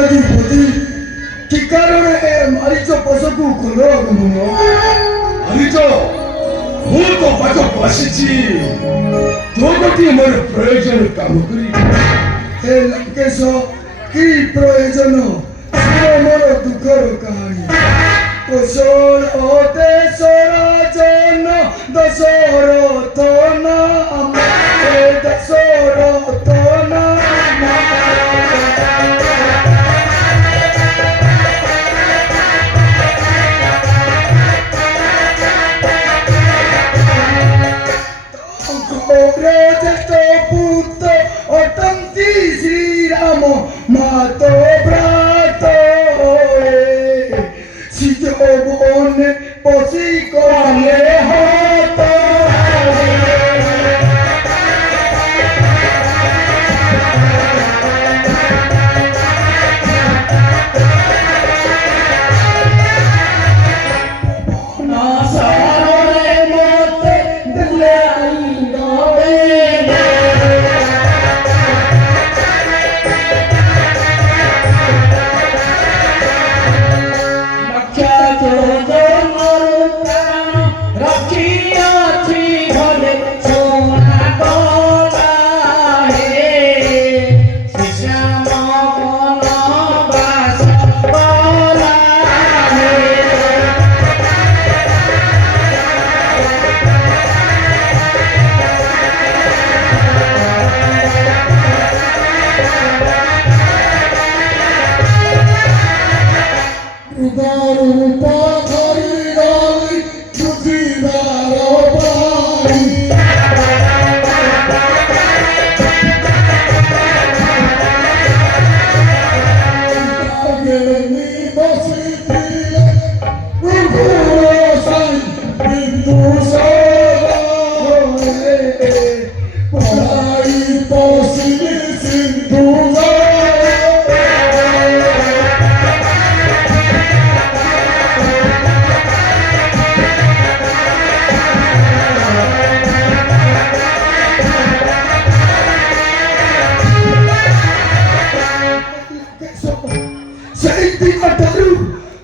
सेनाधिपति कि कारण मारीचो पशुକୁ ଖୋଲ ଆଗମନ ମାରିଚ ମୁଁ ତ ପାଖକୁ ଆସିଛି ତୋ ଗୋଟିଏ ମୋର ପ୍ରୟୋଜନ କାମ କରି हे लंकेश की प्रयोजन सुनो मोर दुखर कहानी कोशल देशर जन दशरथ नाम दशरथ नाम ज्येष्ठ पुत्र अटंती श्री राम मातो भ्रात सिद्ध बने पशी कले हाथ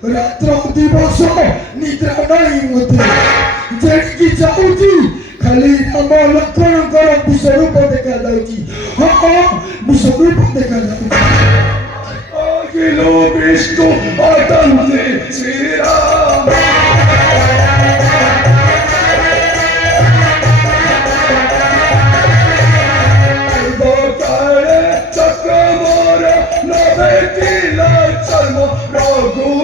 रात्र दिवस निद्रा नहीं मते जेकी जाउची खाली राम लक्ष्मण कर विश्वरूप देखा जाउची हां विश्वरूप देखा जाउची अखिलो विष्णु अतंते श्री राम गोकाळे चक्रमोर नभेतिला चर्म रघु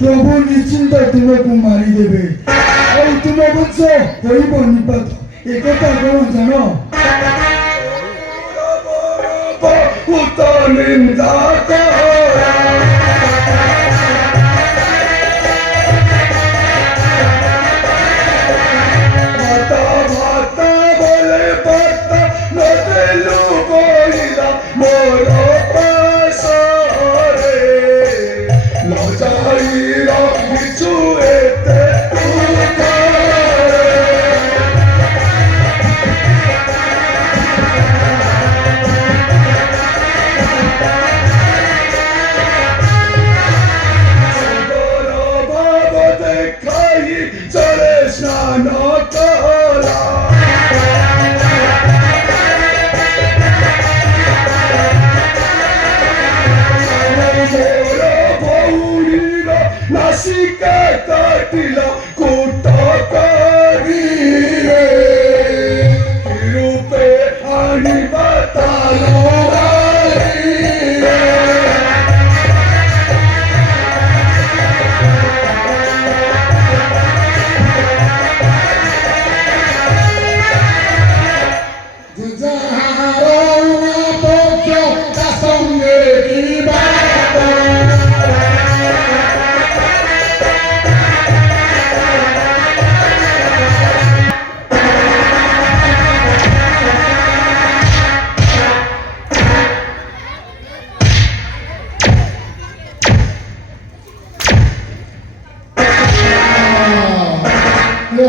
प्रभु निश्चिंत तुमको मारी देवे और तुम वंश होइब निपात एक कथा कौन जान बहुत निंदा माता माता बोले पता न दिलु बोलिला मोर पासरे न जाई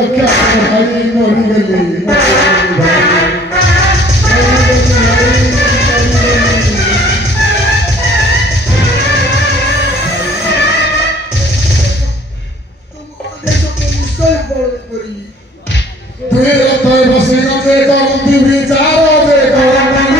क्या भाई मोरी गली तुम आदेश को निश्चय पालन करी फिर तय बसेगा देखो लंबी विचारो देखो लंबी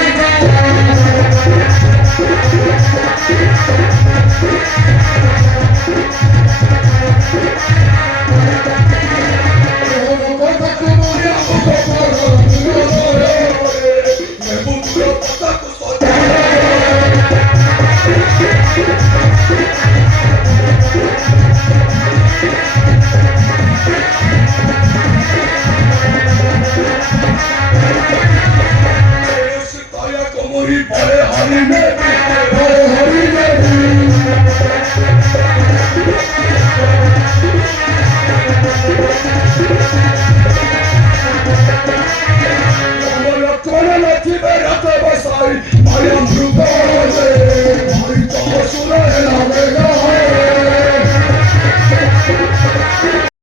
Toda la tibera te vas a ir.